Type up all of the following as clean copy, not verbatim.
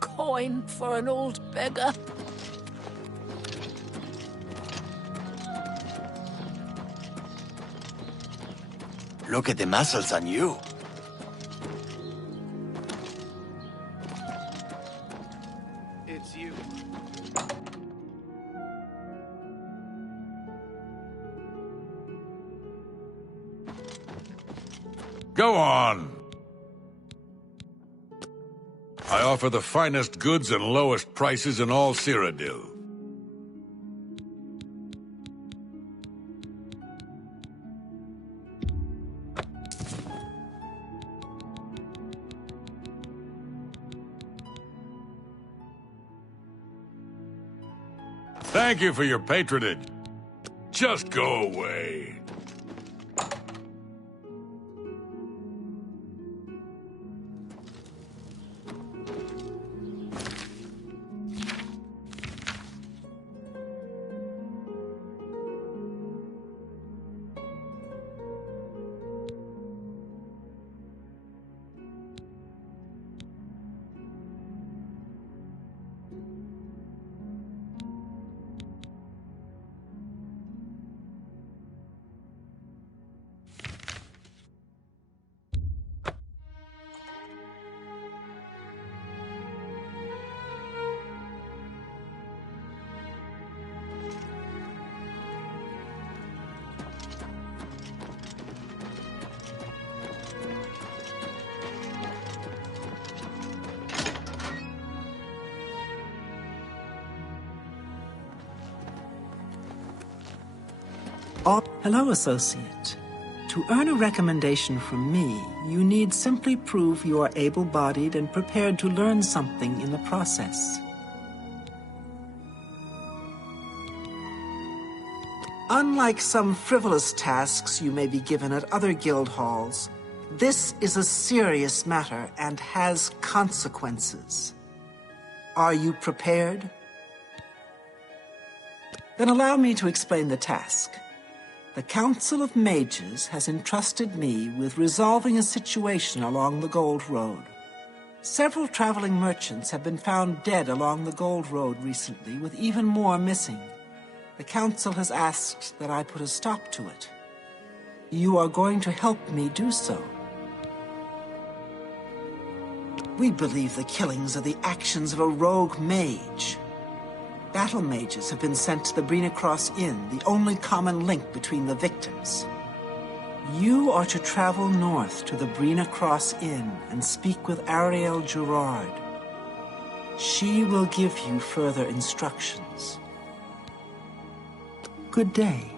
coin for an old beggar. Look at the muscles on you. It's you. Go on! I offer the finest goods and lowest prices in all Cyrodiil. Thank you for your patronage. Just go away. Hello, associate. To earn a recommendation from me, you need simply prove you are able-bodied and prepared to learn something in the process. Unlike some frivolous tasks you may be given at other guild halls, this is a serious matter and has consequences. Are you prepared? Then allow me to explain the task. The Council of Mages has entrusted me with resolving a situation along the Gold Road. Several traveling merchants have been found dead along the Gold Road recently, with even more missing. The Council has asked that I put a stop to it. You are going to help me do so. We believe the killings are the actions of a rogue mage. Battle mages have been sent to the Brina Cross Inn, the only common link between the victims. You are to travel north to the Brina Cross Inn and speak with Ariel Gerard. She will give you further instructions. Good day.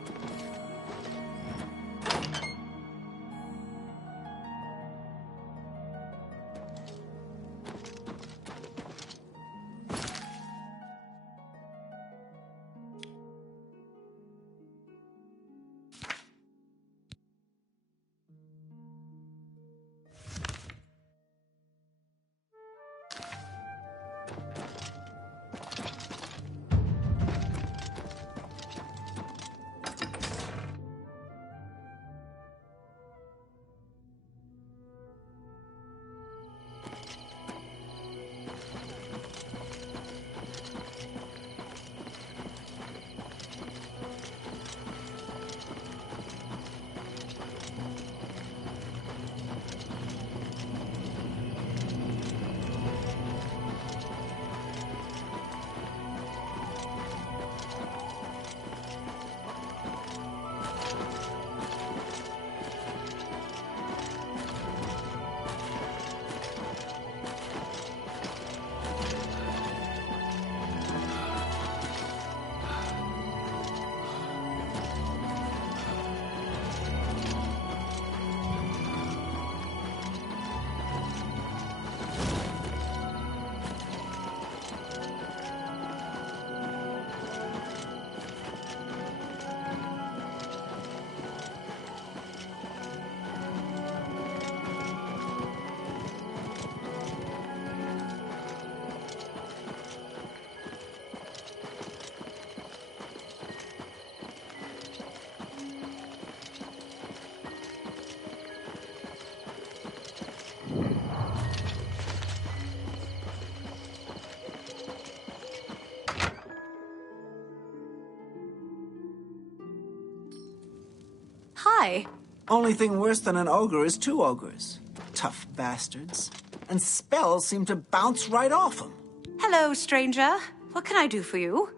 Why? Only thing worse than an ogre is two ogres. Tough bastards. And spells seem to bounce right off them. Hello, stranger. What can I do for you?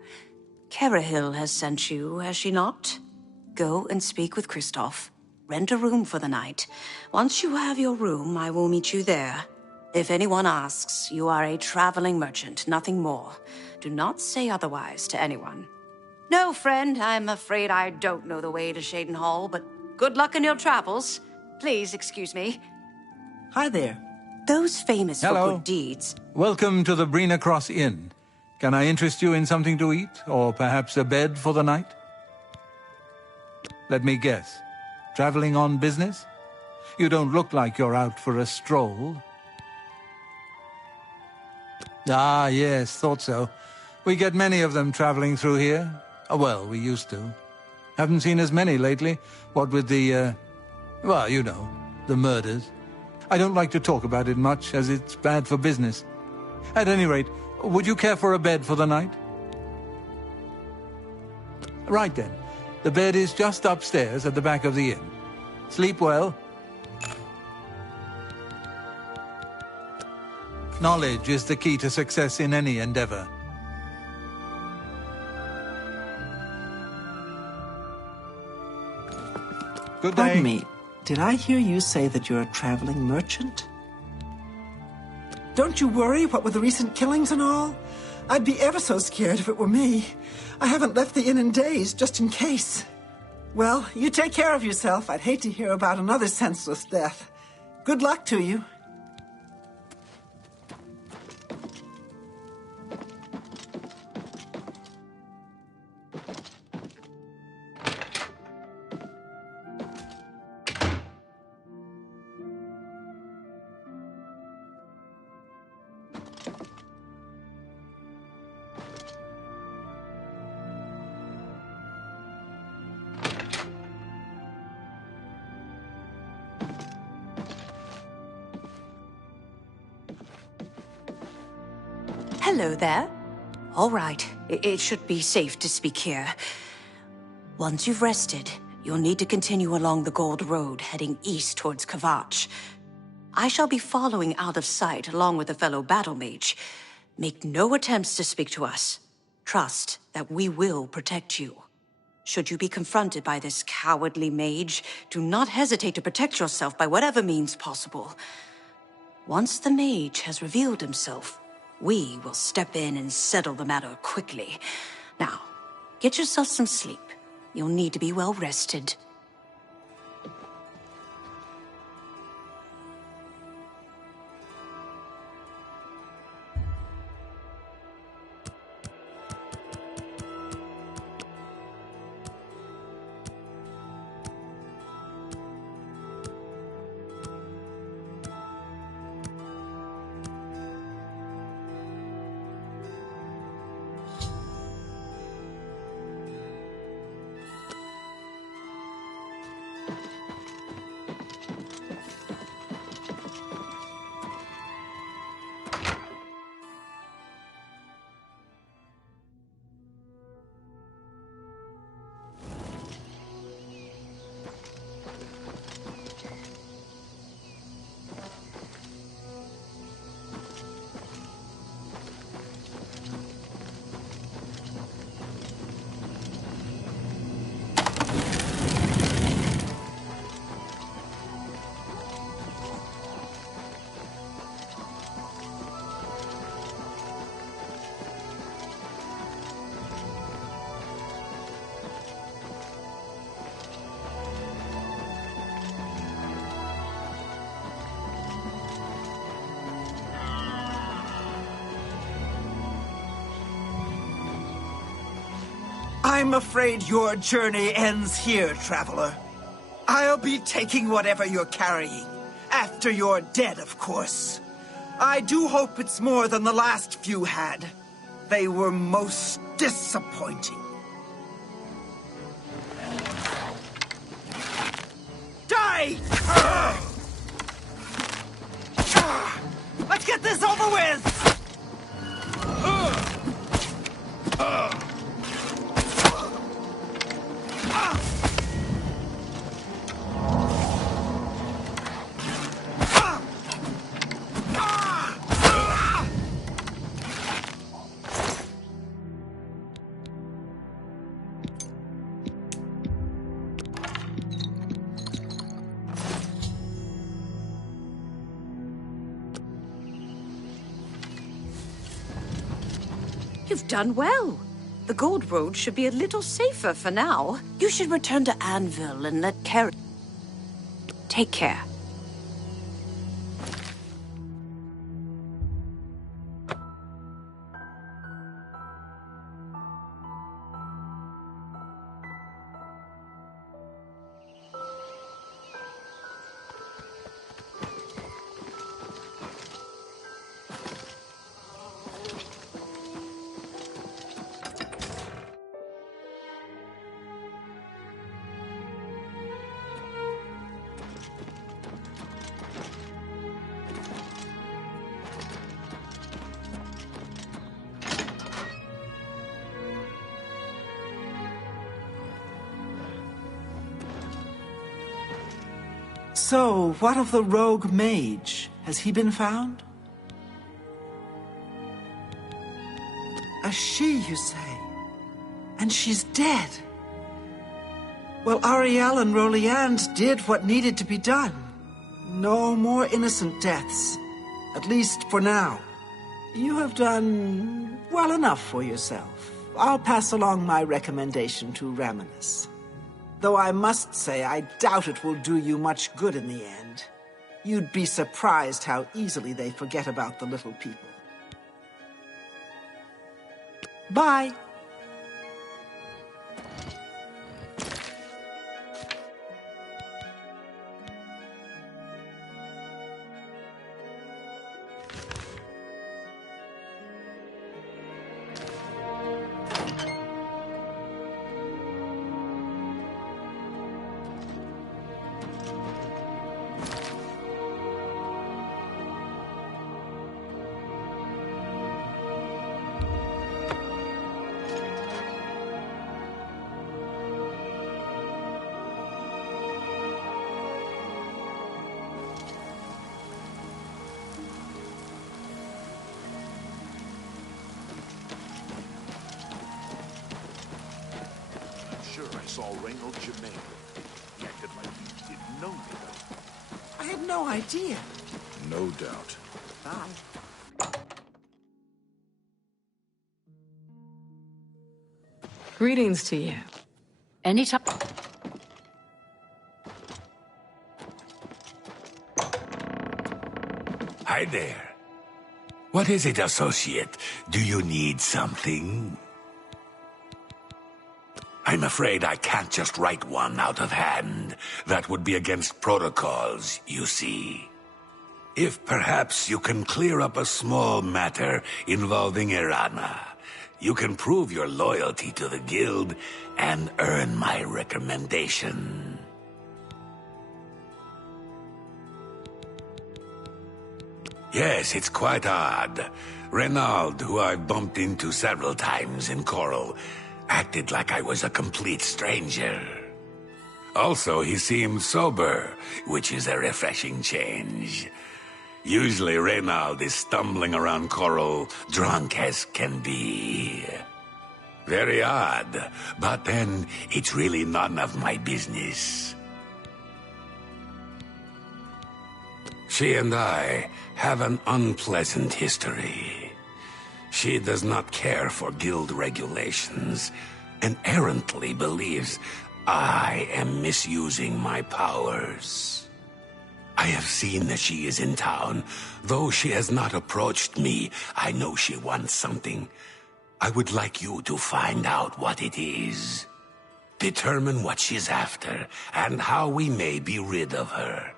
Kerahil has sent you, has she not? Go and speak with Kristoff. Rent a room for the night. Once you have your room, I will meet you there. If anyone asks, you are a traveling merchant, nothing more. Do not say otherwise to anyone. No, friend, I'm afraid I don't know the way to Shaden Hall, but good luck in your travels. Please excuse me. Hi there. Those famous Hello. for good deeds. Welcome to the Brina Cross Inn. Can I interest you in something to eat, or perhaps a bed for the night? Let me guess. Traveling on business? You don't look like you're out for a stroll. Ah, yes, thought so. We get many of them traveling through here. Well, we used to. Haven't seen as many lately. What with the, well, you know, the murders. I don't like to talk about it much, as it's bad for business. At any rate, would you care for a bed for the night? Right then. The bed is just upstairs at the back of the inn. Sleep well. Knowledge is the key to success in any endeavor. Good day. Pardon me, did I hear you say that you're a traveling merchant? Don't you worry, what with the recent killings and all? I'd be ever so scared if it were me. I haven't left the inn in days, just in case. Well, you take care of yourself. I'd hate to hear about another senseless death. Good luck to you. Hello there. All right, it should be safe to speak here. Once you've rested, you'll need to continue along the Gold Road, heading east towards Kvatch. I shall be following out of sight along with a fellow battle mage. Make no attempts to speak to us. Trust that we will protect you. Should you be confronted by this cowardly mage, do not hesitate to protect yourself by whatever means possible. Once the mage has revealed himself, we will step in and settle the matter quickly. Now, get yourself some sleep. You'll need to be well rested. I'm afraid your journey ends here, traveler. I'll be taking whatever you're carrying. After you're dead, of course. I do hope it's more than the last few had. They were most disappointing. Die! Let's get this over with! You've done well. The Gold Road should be a little safer for now. You should return to Anvil and let Carrot... Take care. So, what of the rogue mage? Has he been found? A she, you say? And she's dead? Well, Ariel and Roliand did what needed to be done. No more innocent deaths. At least for now. You have done well enough for yourself. I'll pass along my recommendation to Raminus. Though I must say, I doubt it will do you much good in the end. You'd be surprised how easily they forget about the little people. Bye. I saw Reynold Germain. He acted like he didn't know me, though. I had no idea. No doubt. Bye. Greetings to you. Anytime. Hi there. What is it, associate? Do you need something? I'm afraid I can't just write one out of hand. That would be against protocols, you see. If perhaps you can clear up a small matter involving Irana, you can prove your loyalty to the guild and earn my recommendation. Yes, it's quite odd. Renaud, who I've bumped into several times in Coral, acted like I was a complete stranger. Also, he seemed sober, which is a refreshing change. Usually, Renaud is stumbling around Coral, drunk as can be. Very odd, but then it's really none of my business. She and I have an unpleasant history. She does not care for guild regulations and errantly believes I am misusing my powers. I have seen that she is in town. Though she has not approached me, I know she wants something. I would like you to find out what it is. Determine what she's after and how we may be rid of her.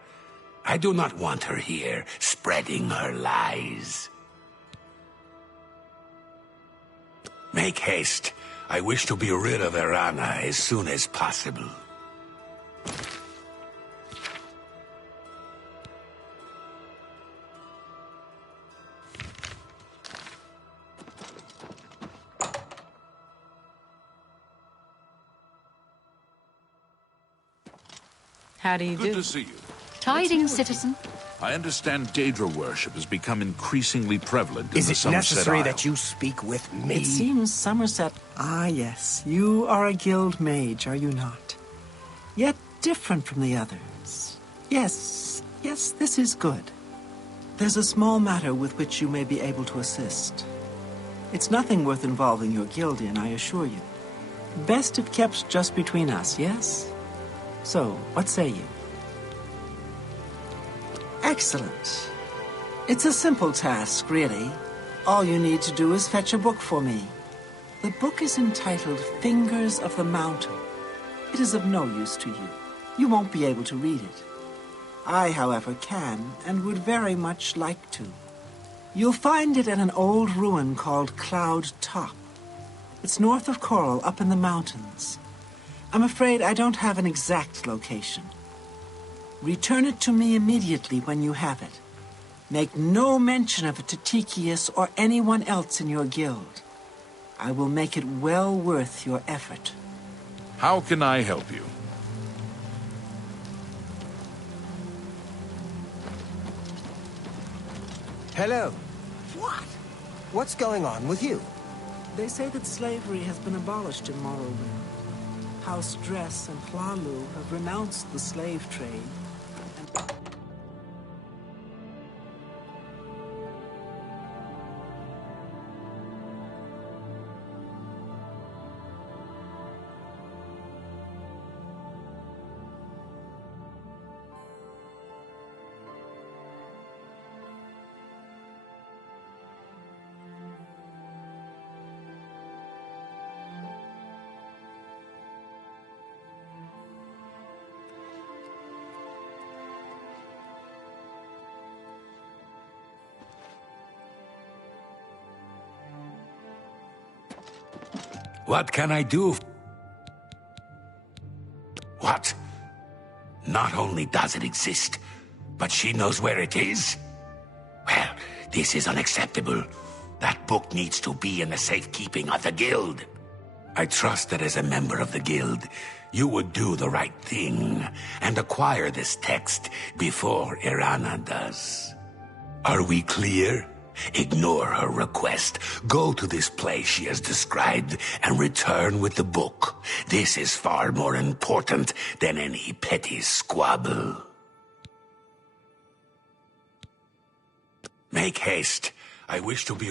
I do not want her here spreading her lies. Make haste. I wish to be rid of Irana as soon as possible. How do you Good do? to see you. Tidings, citizen. I understand Daedra worship has become increasingly prevalent in Is the it Somerset necessary Isle. that you speak with me? It seems Somerset... Ah, yes. You are a guild mage, are you not? Yet different from the others. Yes, this is good. There's a small matter with which you may be able to assist. It's nothing worth involving your guild in, I assure you. Best if kept just between us, yes? So, what say you? Excellent. It's a simple task, really. All you need to do is fetch a book for me. The book is entitled Fingers of the Mountain. It is of no use to you. You won't be able to read it. I, however, can and would very much like to. You'll find it at an old ruin called Cloud Top. It's north of Coral, up in the mountains. I'm afraid I don't have an exact location. Return it to me immediately when you have it. Make no mention of it to Tychius or anyone else in your guild. I will make it well worth your effort. How can I help you? Hello. What? What's going on with you? They say that slavery has been abolished in Morrowind. House Dress and Hlalu have renounced the slave trade. What can I do? What? Not only does it exist, but she knows where it is? Well, this is unacceptable. That book needs to be in the safekeeping of the guild. I trust that as a member of the guild, you would do the right thing and acquire this text before Irana does. Are we clear? Ignore her request. Go to this place she has described and return with the book. This is far more important than any petty squabble. Make haste. I wish to be...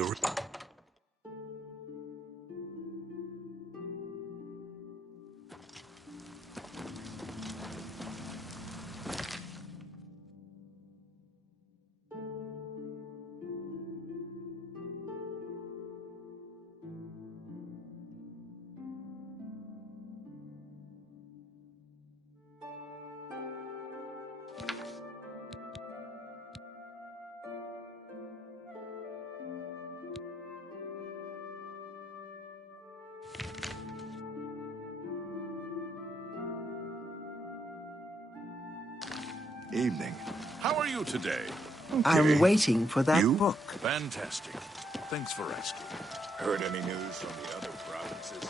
Evening. How are you today? I'm waiting for that book. Fantastic. Thanks for asking. Heard any news from the other provinces?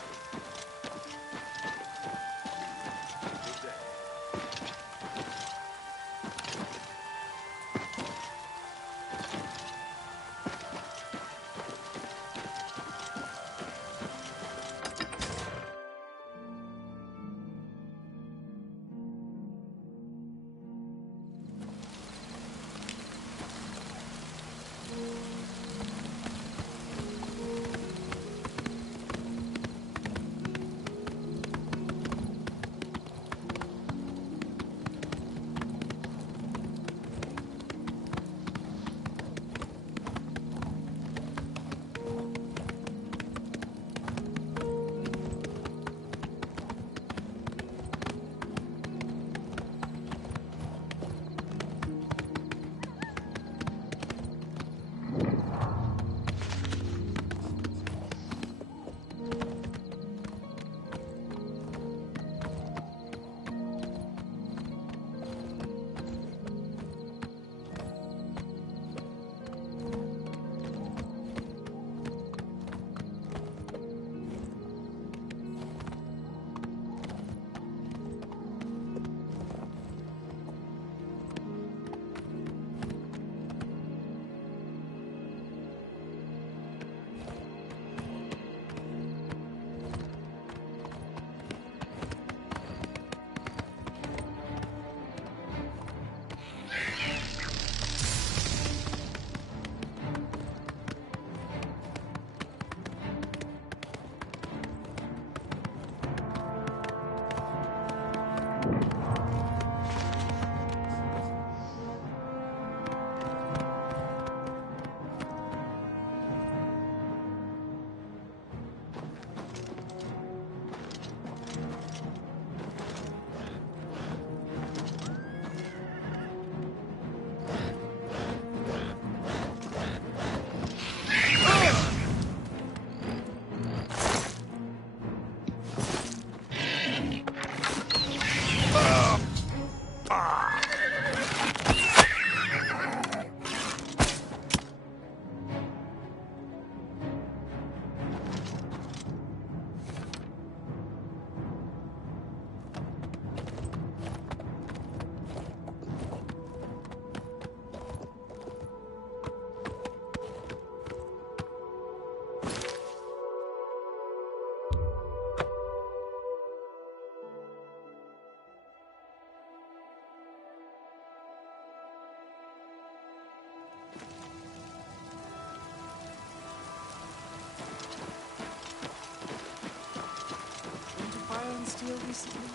steel recently?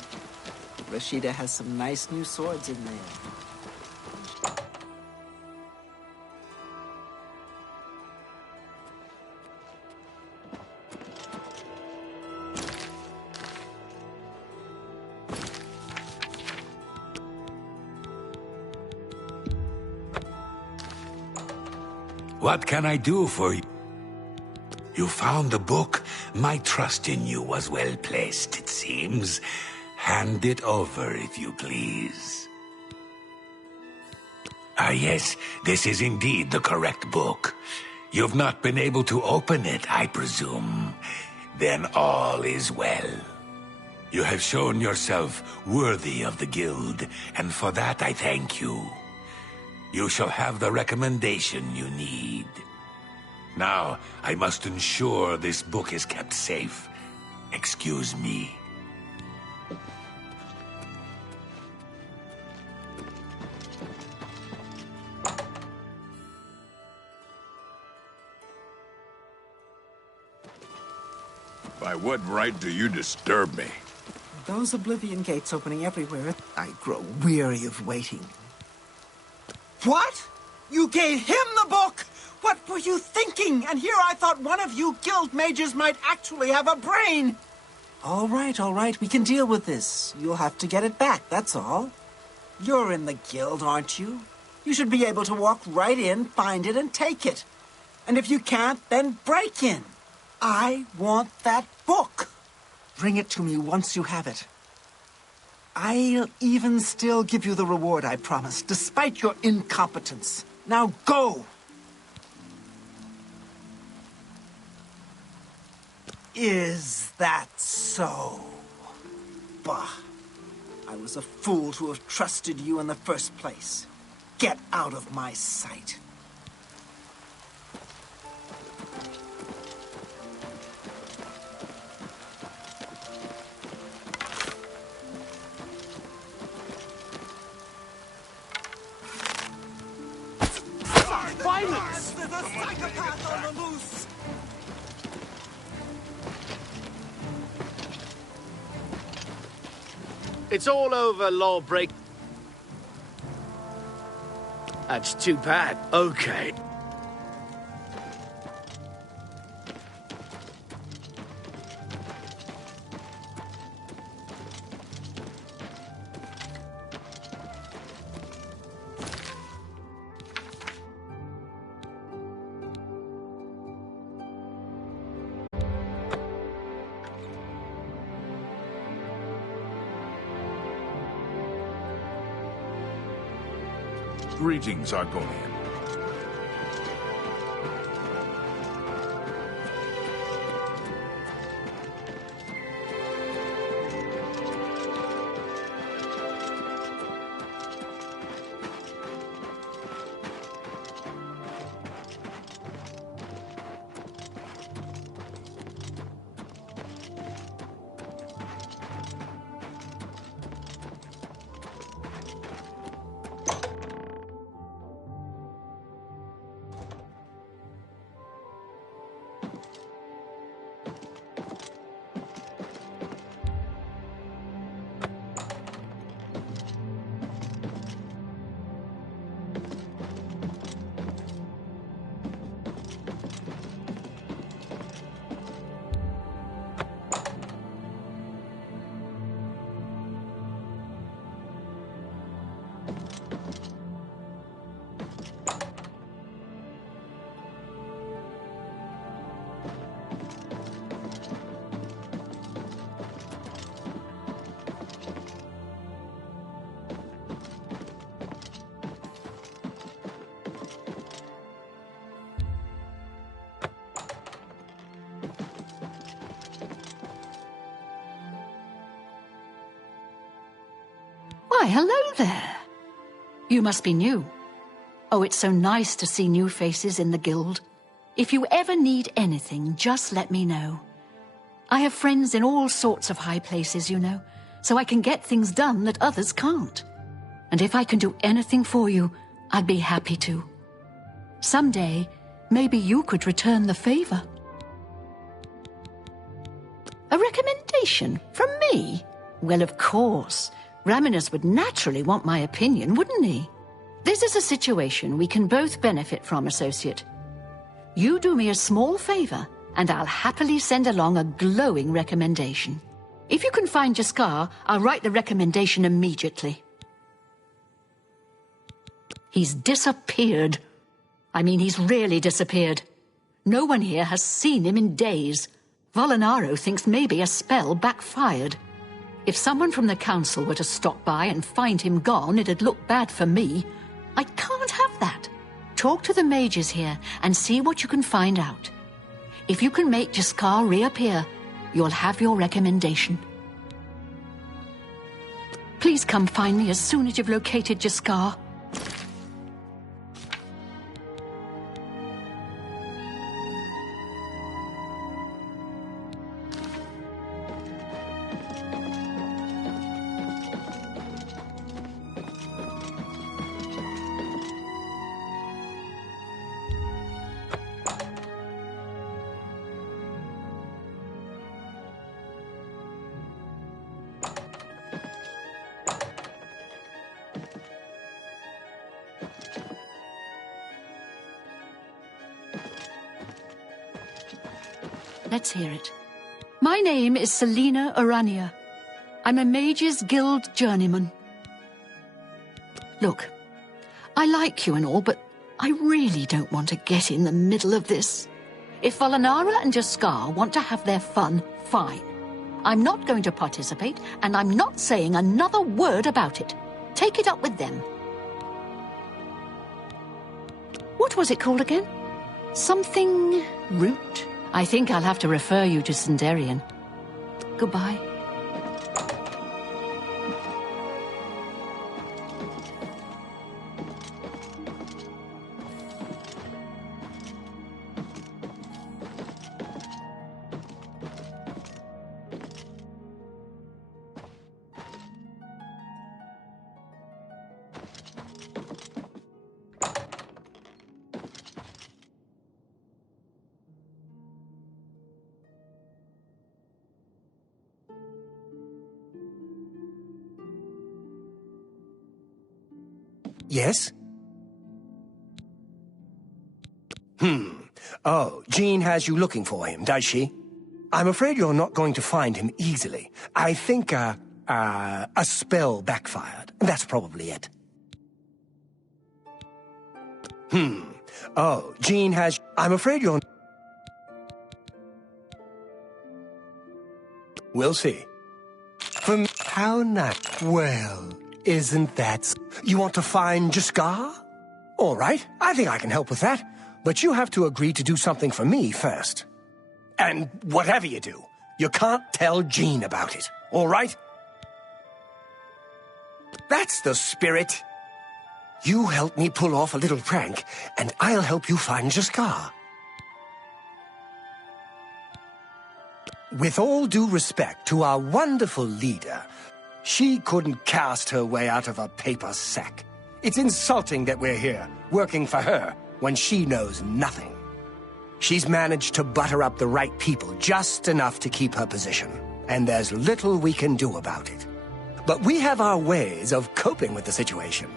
Rashida has some nice new swords in there. What can I do for you? You found the book? My trust in you was well placed, it seems. Hand it over, if you please. Ah, yes, this is indeed the correct book. You've not been able to open it, I presume. Then all is well. You have shown yourself worthy of the guild, and for that I thank you. You shall have the recommendation you need. Now, I must ensure this book is kept safe. Excuse me. By what right do you disturb me? Those Oblivion gates opening everywhere, I grow weary of waiting. What? You gave him the book? What were you thinking? And here I thought one of you guild mages might actually have a brain. All right, we can deal with this. You'll have to get it back, that's all. You're in the guild, aren't you? You should be able to walk right in, find it, and take it. And if you can't, then break in. I want that book. Bring it to me once you have it. I'll even still give you the reward I promised, despite your incompetence. Now go! Is that so? Bah. I was a fool to have trusted you in the first place. Get out of my sight. Violence! There's a psychopath on the loose! It's all over, lawbreak. That's too bad. Okay. Greetings, Argonian. Why, hello there. You must be new. Oh, it's so nice to see new faces in the guild. If you ever need anything, just let me know. I have friends in all sorts of high places, you know, so I can get things done that others can't. And if I can do anything for you, I'd be happy to. Someday, maybe you could return the favor. A recommendation? Recommendation? From me? Well, of course. Raminus would naturally want my opinion, wouldn't he? This is a situation we can both benefit from, associate. You do me a small favor, and I'll happily send along a glowing recommendation. If you can find Jaskar, I'll write the recommendation immediately. He's disappeared. I mean, he's really disappeared. No one here has seen him in days. Volinaro thinks maybe a spell backfired. If someone from the council were to stop by and find him gone, it'd look bad for me. I can't have that. Talk to the mages here and see what you can find out. If you can make Jaskar reappear, you'll have your recommendation. Please come find me as soon as you've located Jaskar. Let's hear it. My name is Selina Arania. I'm a Mages Guild journeyman. Look, I like you and all, but I really don't want to get in the middle of this. If Volinara and Jaskar want to have their fun, fine. I'm not going to participate, and I'm not saying another word about it. Take it up with them. What was it called again? Something root? I think I'll have to refer you to Sindarian. Goodbye. Yes? Oh, Jean has you looking for him, does she? I'm afraid you're not going to find him easily. I think, a spell backfired. That's probably it. Oh, Jean has... I'm afraid you're... We'll see. How nice. Well, isn't that... You want to find Jaskar? All right, I think I can help with that. But you have to agree to do something for me first. And whatever you do, you can't tell Jean about it, all right? That's the spirit. You help me pull off a little prank, and I'll help you find Jaskar. With all due respect to our wonderful leader, she couldn't cast her way out of a paper sack. It's insulting that we're here, working for her, when she knows nothing. She's managed to butter up the right people just enough to keep her position, and there's little we can do about it. But we have our ways of coping with the situation.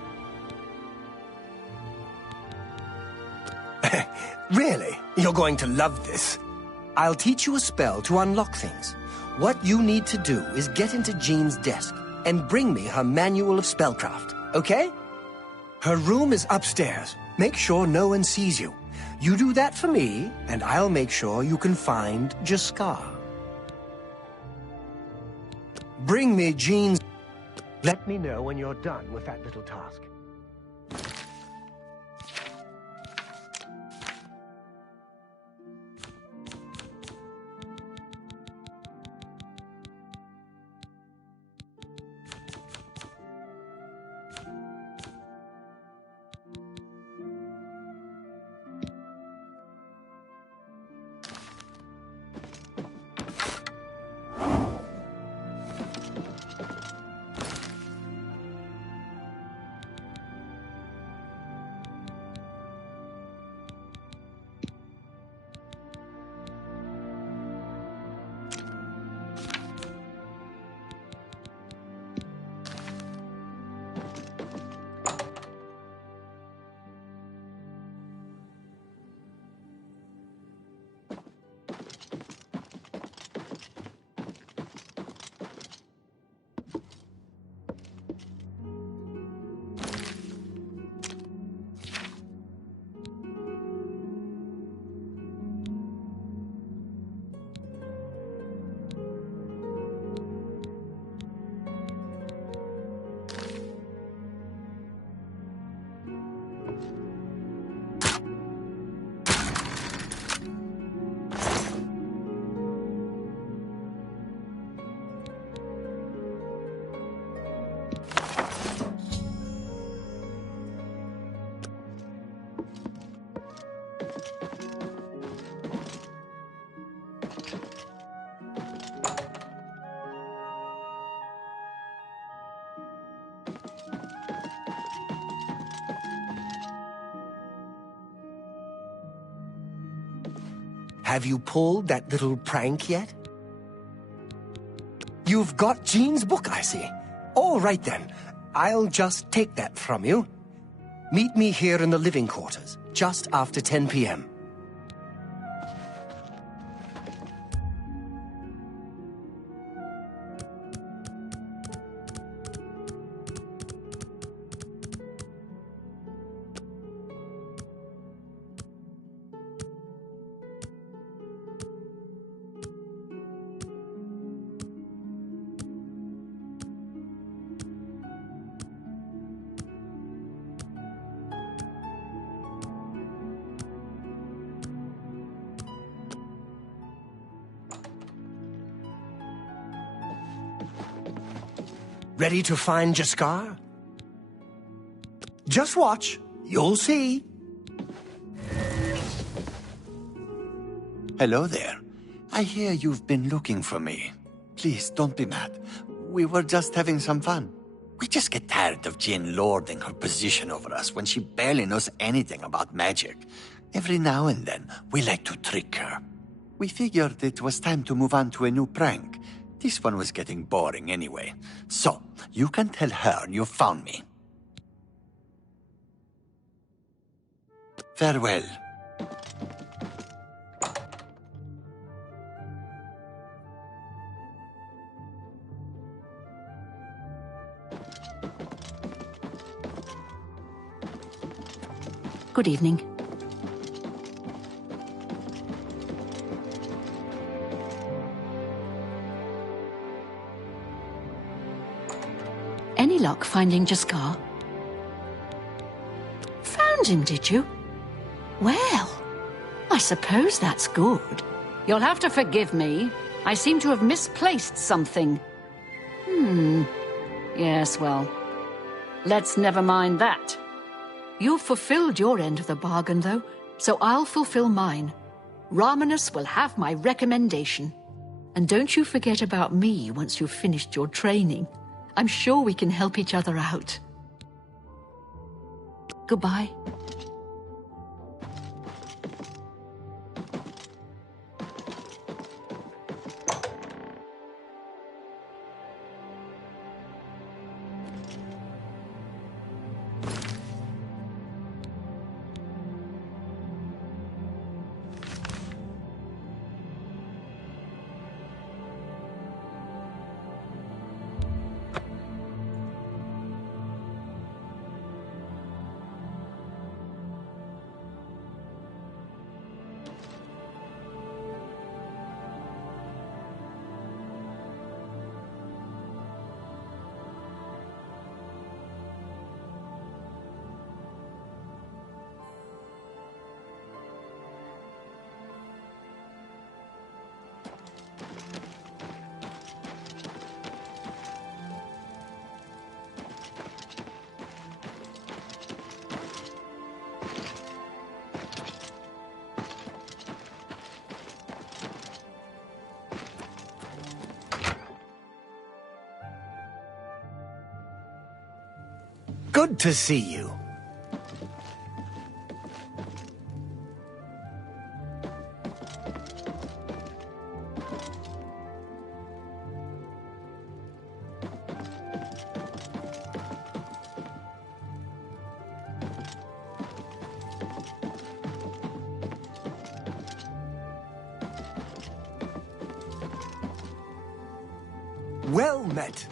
Really, you're going to love this. I'll teach you a spell to unlock things. What you need to do is get into Jean's desk and bring me her manual of spellcraft, okay? Her room is upstairs. Make sure no one sees you. You do that for me, and I'll make sure you can find Jaskar. Bring me Jean's... Let me know when you're done with that little task. Have you pulled that little prank yet? You've got Jean's book, I see. All right then. I'll just take that from you. Meet me here in the living quarters, just after 10 p.m. Ready to find Jaskar? Just watch. You'll see. Hello there. I hear you've been looking for me. Please, don't be mad. We were just having some fun. We just get tired of Jin lording her position over us when she barely knows anything about magic. Every now and then, we like to trick her. We figured it was time to move on to a new prank. This one was getting boring anyway. So, you can tell her you found me. Farewell. Good evening. Any luck finding Jaskar? Found him, did you? Well, I suppose that's good. You'll have to forgive me. I seem to have misplaced something. Yes, well, let's never mind that. You've fulfilled your end of the bargain, though, so I'll fulfill mine. Ramanus will have my recommendation. And don't you forget about me once you've finished your training. I'm sure we can help each other out. Goodbye. Good to see you. Well met.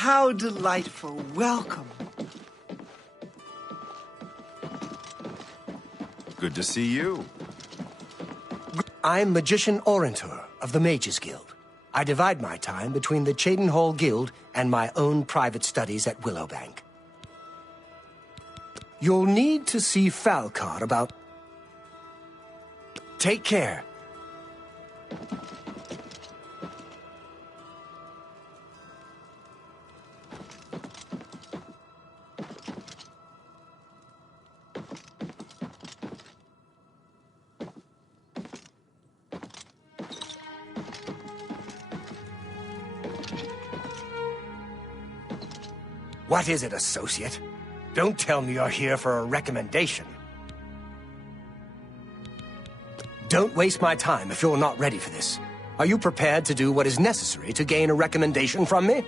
how delightful. Welcome. Good to see you. I'm Magician Orantor of the Mages Guild. I divide my time between the Cheydinhall Guild and my own private studies at Willowbank. You'll need to see Falcar about... Take care. What is it, associate? Don't tell me you're here for a recommendation. Don't waste my time if you're not ready for this. Are you prepared to do what is necessary to gain a recommendation from me?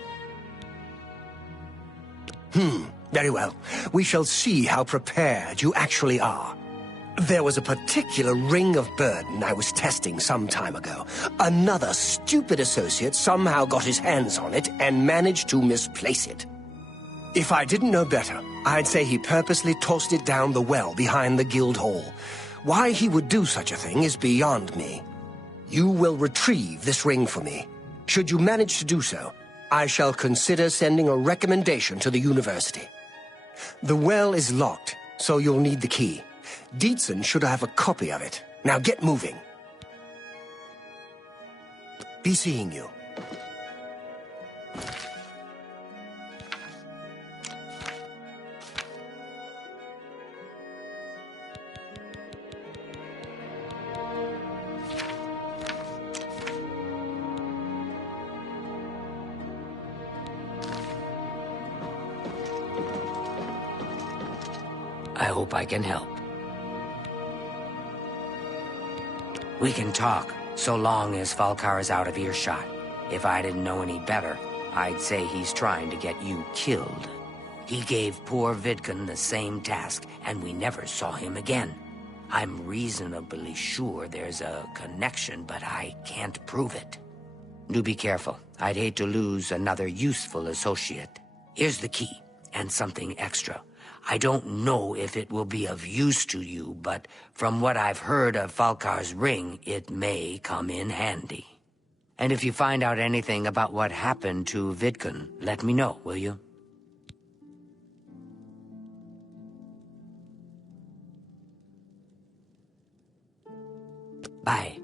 Very well. We shall see how prepared you actually are. There was a particular ring of burden I was testing some time ago. Another stupid associate somehow got his hands on it and managed to misplace it. If I didn't know better, I'd say he purposely tossed it down the well behind the guild hall. Why he would do such a thing is beyond me. You will retrieve this ring for me. Should you manage to do so, I shall consider sending a recommendation to the university. The well is locked, so you'll need the key. Dietzen should have a copy of it. Now get moving. Be seeing you. I hope I can help. We can talk, so long as Falcar is out of earshot. If I didn't know any better, I'd say he's trying to get you killed. He gave poor Vidkun the same task, and we never saw him again. I'm reasonably sure there's a connection, but I can't prove it. Do be careful. I'd hate to lose another useful associate. Here's the key, and something extra. I don't know if it will be of use to you, but from what I've heard of Falcar's ring, it may come in handy. And if you find out anything about what happened to Vidkun, let me know, will you? Bye.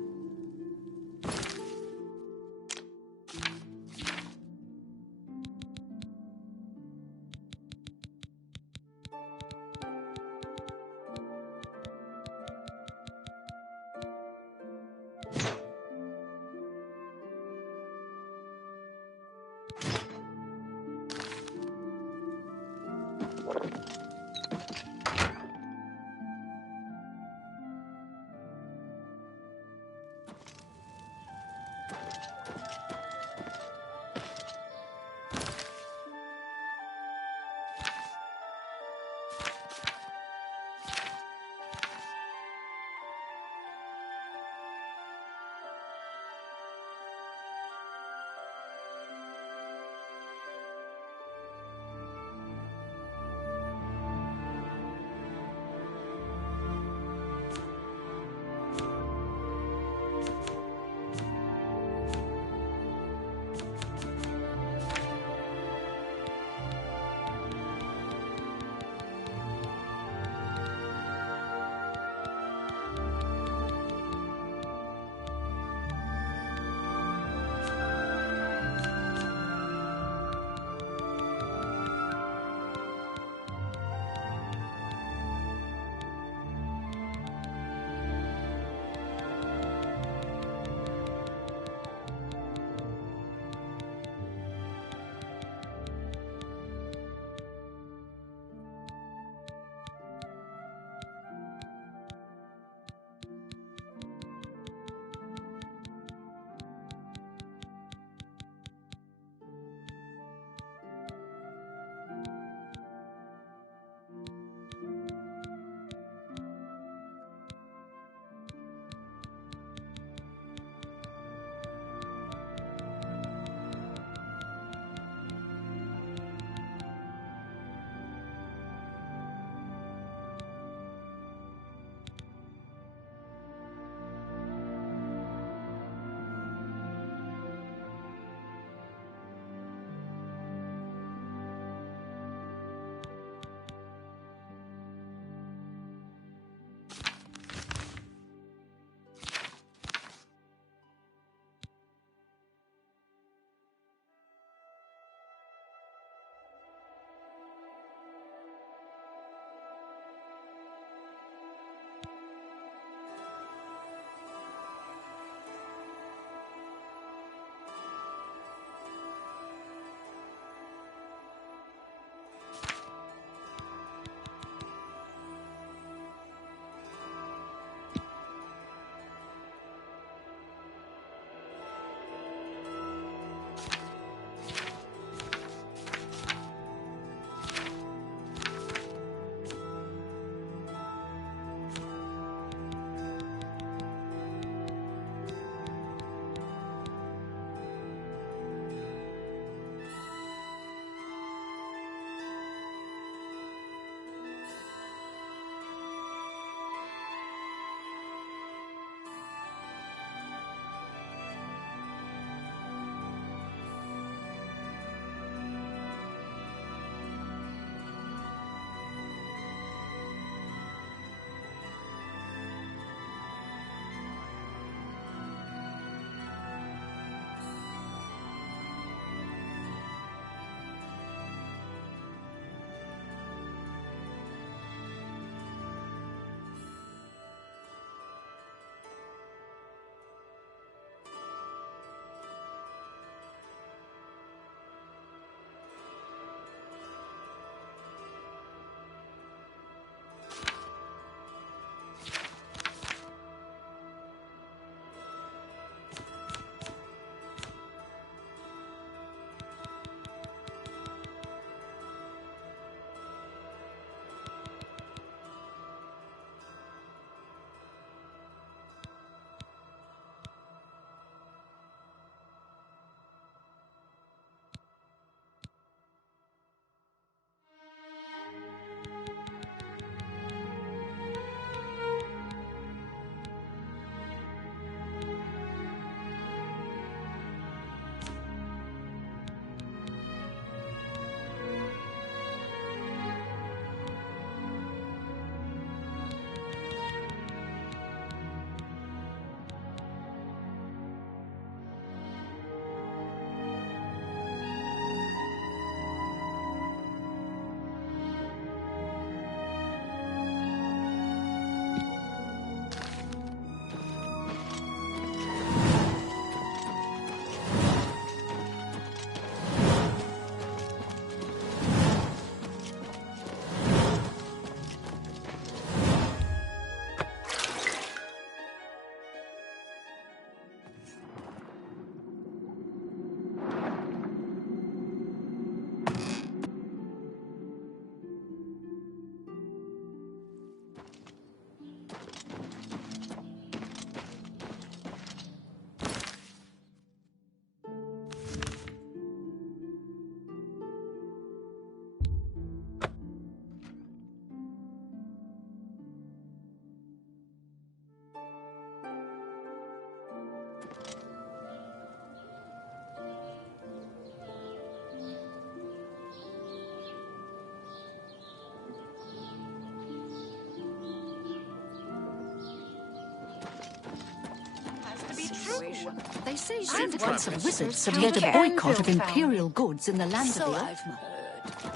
They say syndicates of wizards have led a boycott of imperial goods in the land of the Elfma.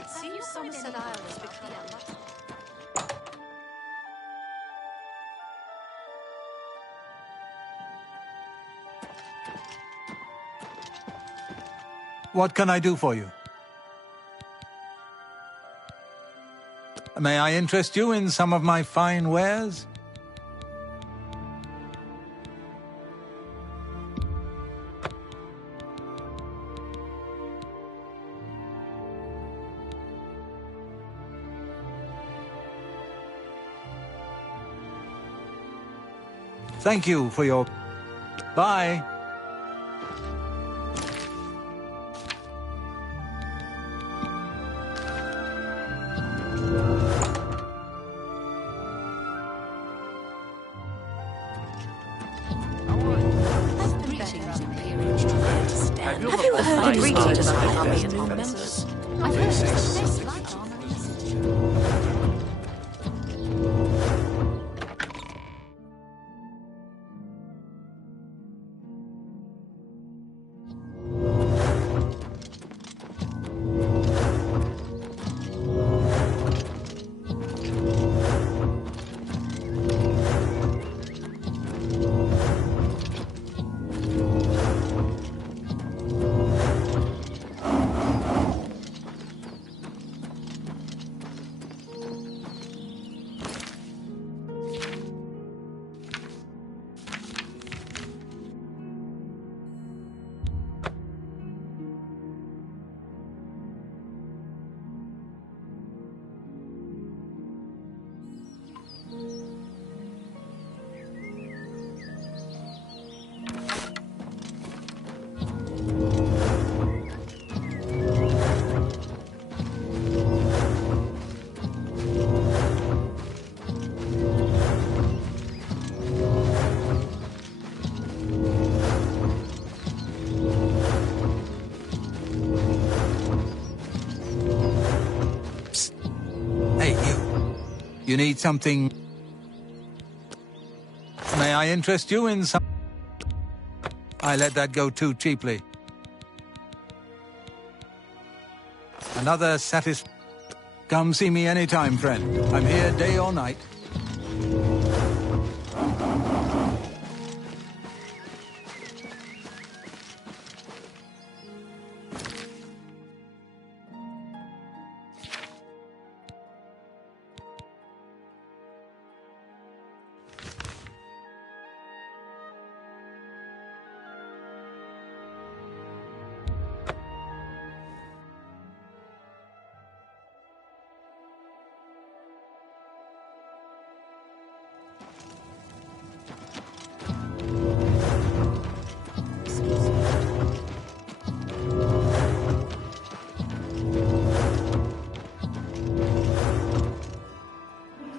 Seems Somerset Isle has become a much... What can I do for you? May I interest you in some of my fine wares? Thank you for your... Bye. You need something... May I interest you in some... I let that go too cheaply. Another Come see me anytime, friend. I'm here day or night.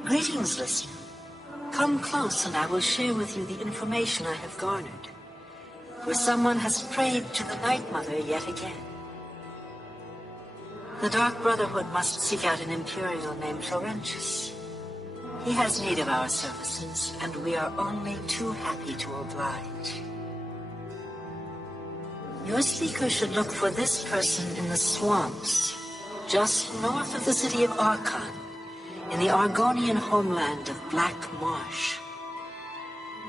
Greetings, listener. Come close and I will share with you the information I have garnered. Where someone has prayed to the Night Mother yet again. The Dark Brotherhood must seek out an Imperial named Florentius. He has need of our services, and we are only too happy to oblige. Your speaker should look for this person in the swamps, just north of the city of Archon, in the Argonian homeland of Black Marsh.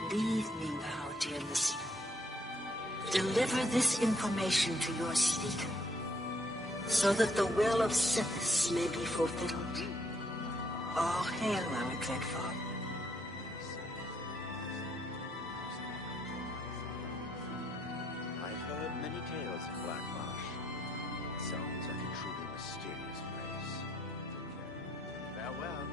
Leave me now, dear listener. Deliver this information to your speaker, so that the will of Sithis may be fulfilled. All hail our dread father. I've heard many tales of Black Marsh. It sounds like a truly mysterious place. Farewell.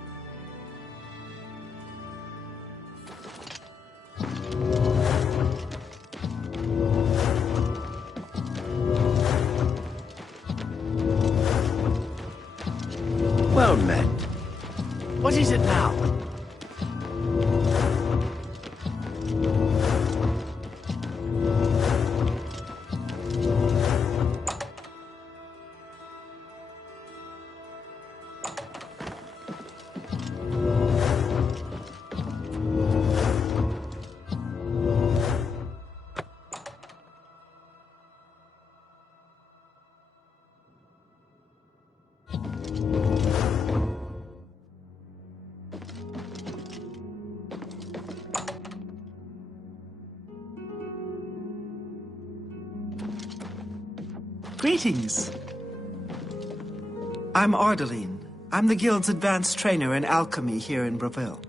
Well met. What is it now? Greetings. I'm Ardeline. I'm the Guild's advanced trainer in alchemy here in Breville.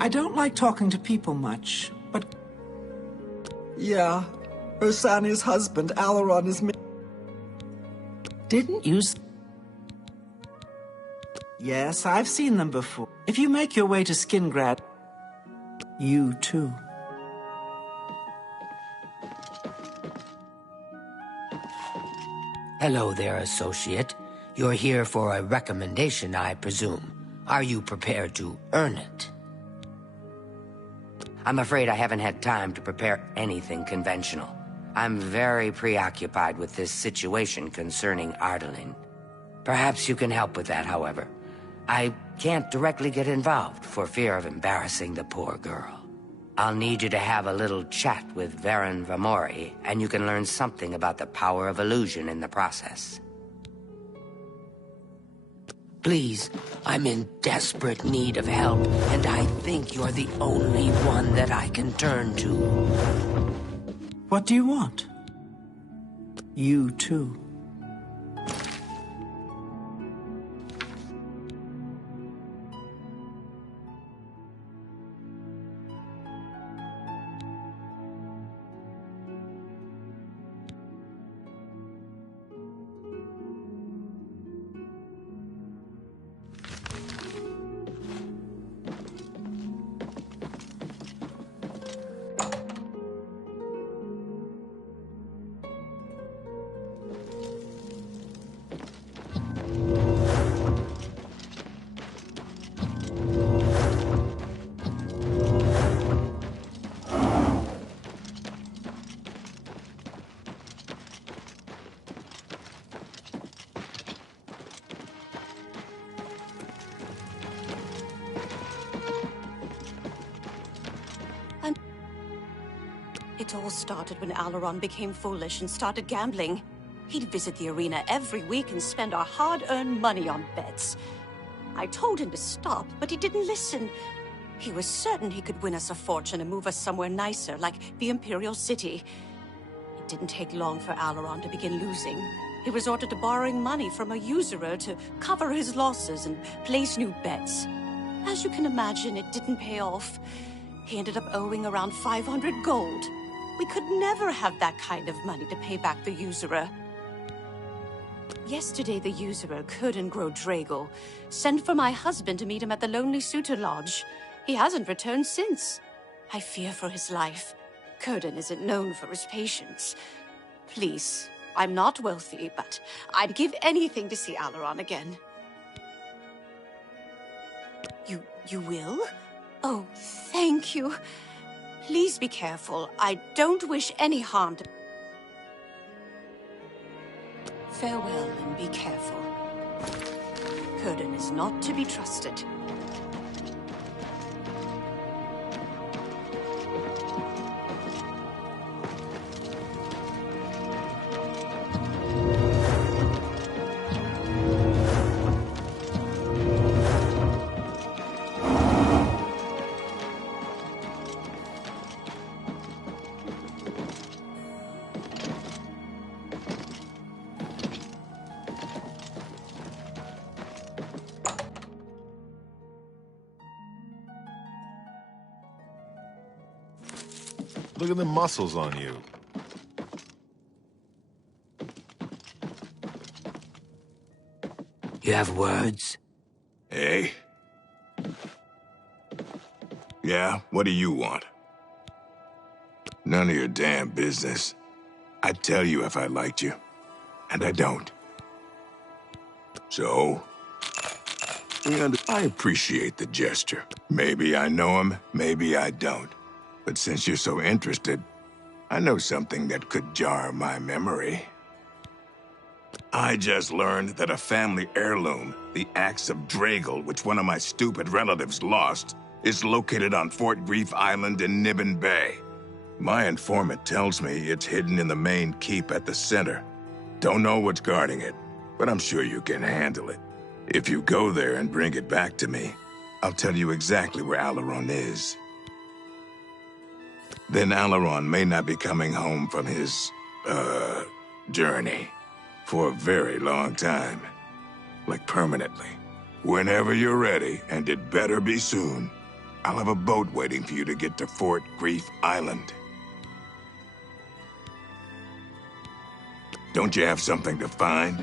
I don't like talking to people much, but... Yeah, Ursania's husband, Alaron, is... Didn't you... Yes, I've seen them before. If you make your way to Skingrad, you too. Hello there, associate. You're here for a recommendation, I presume. Are you prepared to earn it? I'm afraid I haven't had time to prepare anything conventional. I'm very preoccupied with this situation concerning Ardeline. Perhaps you can help with that, however. I can't directly get involved for fear of embarrassing the poor girl. I'll need you to have a little chat with Varen Vamori, and you can learn something about the power of illusion in the process. Please, I'm in desperate need of help, and I think you're the only one that I can turn to. What do you want? You too. It all started when Alaron became foolish and started gambling. He'd visit the arena every week and spend our hard-earned money on bets. I told him to stop, but he didn't listen. He was certain he could win us a fortune and move us somewhere nicer, like the Imperial City. It didn't take long for Alaron to begin losing. He resorted to borrowing money from a usurer to cover his losses and place new bets. As you can imagine, it didn't pay off. He ended up owing around 500 gold. We could never have that kind of money to pay back the usurer. Yesterday, the usurer couldn't grow Drago. Sent for my husband to meet him at the Lonely Suitor Lodge. He hasn't returned since. I fear for his life. Kurden isn't known for his patience. Please, I'm not wealthy, but I'd give anything to see Alaron again. You will? Oh, thank you. Please be careful. I don't wish any harm to... Farewell and be careful. Kurden is not to be trusted. Look at the muscles on you. You have words? Hey? Yeah, what do you want? None of your damn business. I'd tell you if I liked you, and I don't. So? I appreciate the gesture. Maybe I know him, maybe I don't. But since you're so interested, I know something that could jar my memory. I just learned that a family heirloom, the Axe of Dragal, which one of my stupid relatives lost, is located on Fort Grief Island in Nibbin Bay. My informant tells me it's hidden in the main keep at the center. Don't know what's guarding it, but I'm sure you can handle it. If you go there and bring it back to me, I'll tell you exactly where Alaron is. Then Alaron may not be coming home from his, journey for a very long time. Like permanently. Whenever you're ready, and it better be soon, I'll have a boat waiting for you to get to Fort Grief Island. Don't you have something to find?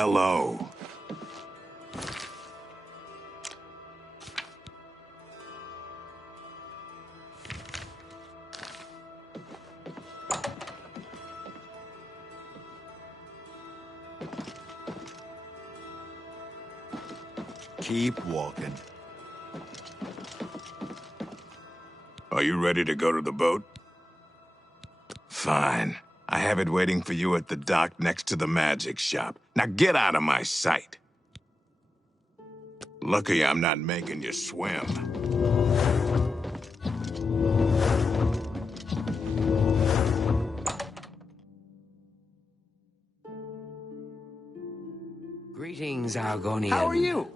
Hello. Keep walking. Are you ready to go to the boat? Fine. I have it waiting for you at the dock next to the magic shop. Now get out of my sight. Lucky I'm not making you swim. Greetings, Argonian. How are you?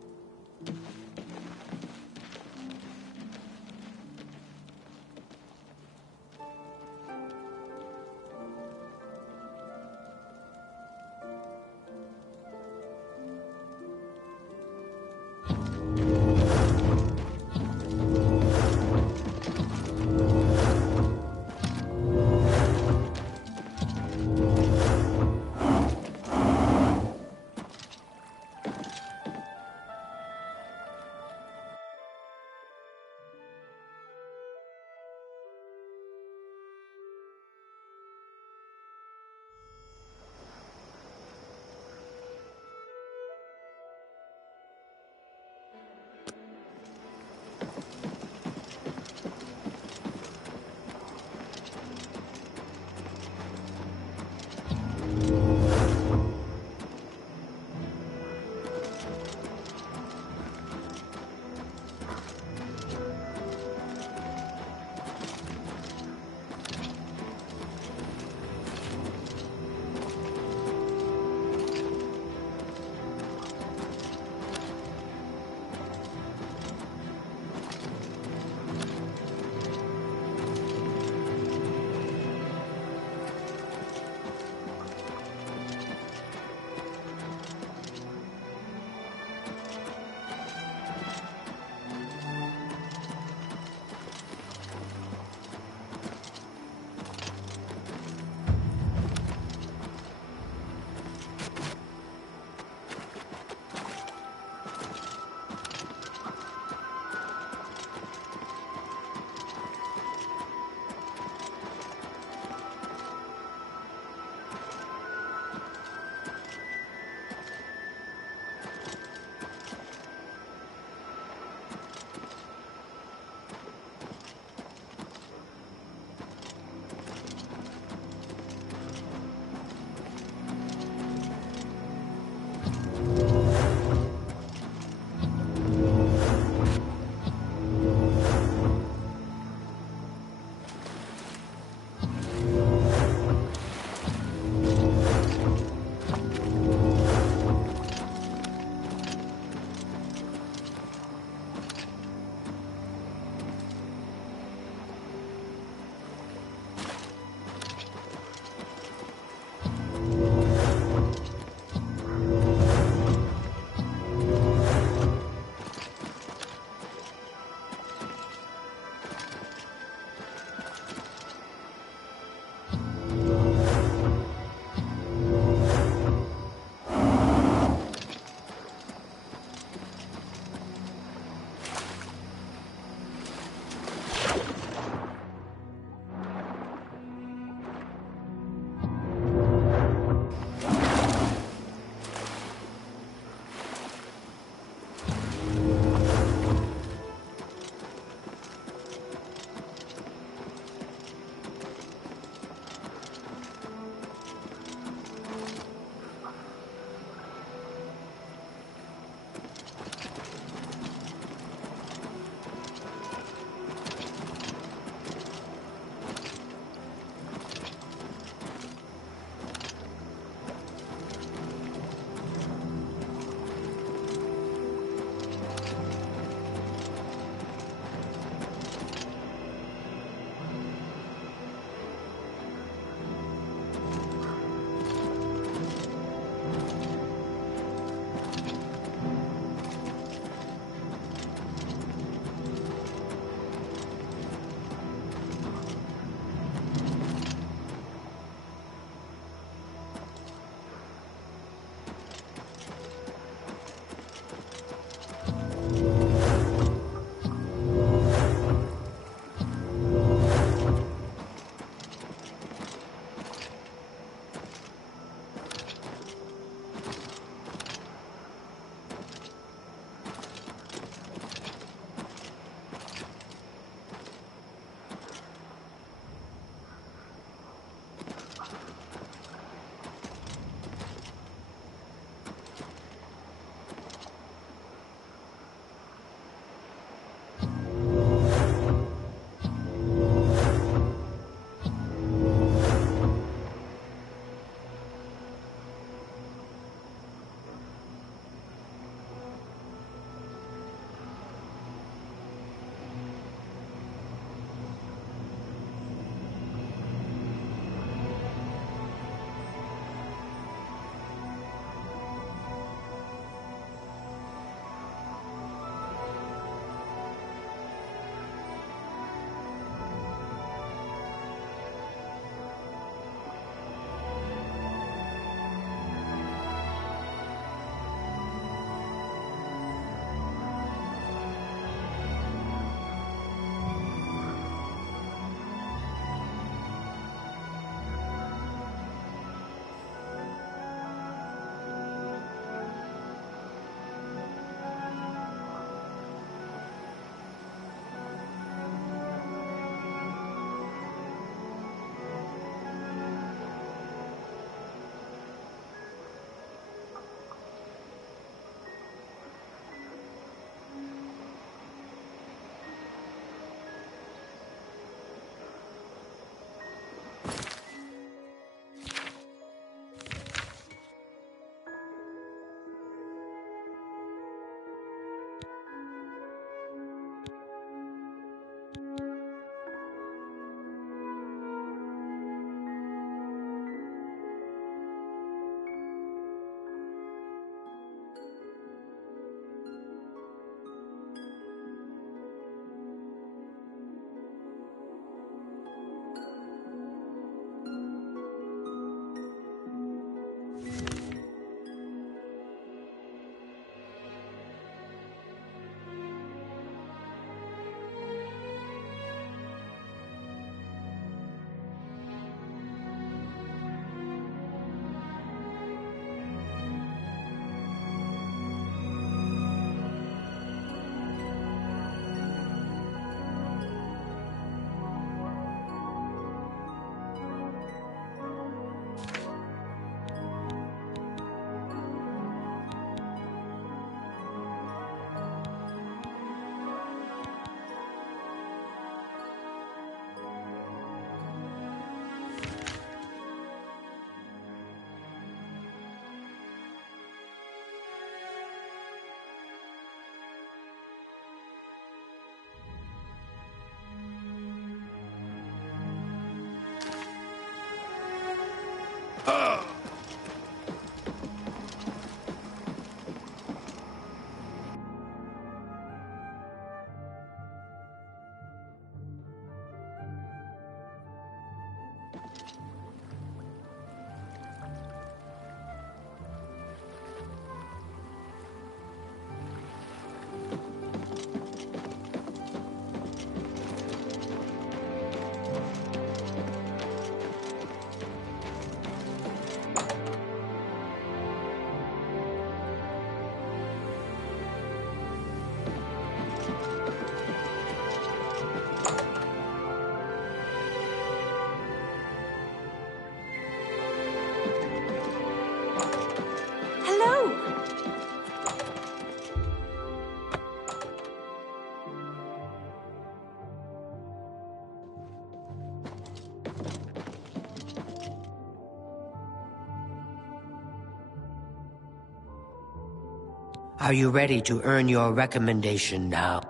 Are you ready to earn your recommendation now?